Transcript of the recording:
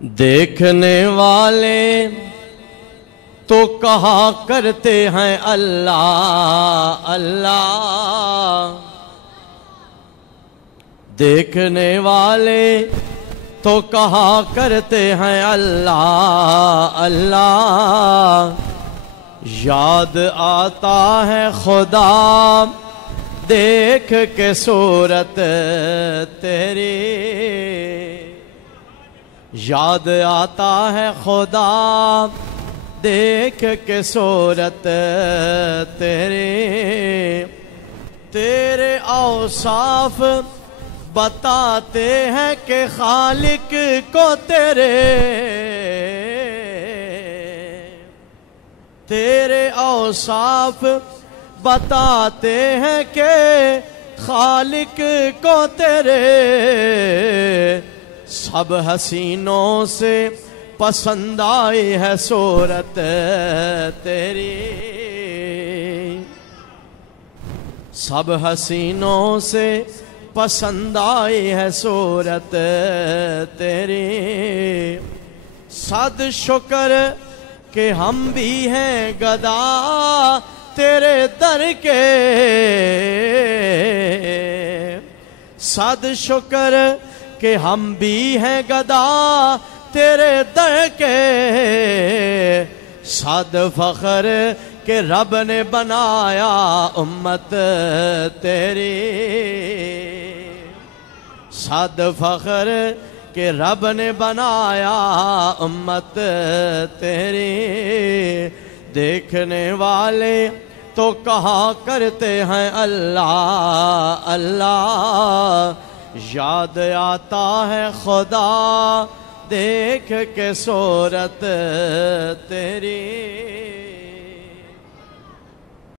देखने वाले तो कहा करते हैं अल्लाह अल्लाह, देखने वाले तो कहा करते हैं अल्लाह अल्लाह। याद आता है खुदा देख के सूरत तेरी, याद आता है खुदा देख के सूरत तेरी। तेरे औसाफ बताते हैं कि खालिक को तेरे, तेरे औसाफ बताते हैं कि खालिक को तेरे। सब हसीनों से पसंद आई है सूरत तेरी, सब हसीनों से पसंद आई है सूरत तेरी। सद शुक्र कि हम भी हैं गदा तेरे दर के, सद शुक्र कि हम भी हैं गदा तेरे दर के। सद फख्र कि रब ने बनाया उम्मत तेरी, सद फख्र कि रब ने बनाया उम्मत तेरी। देखने वाले तो कहा करते हैं अल्लाह अल्लाह, याद आता है खुदा देख के सूरत तेरी।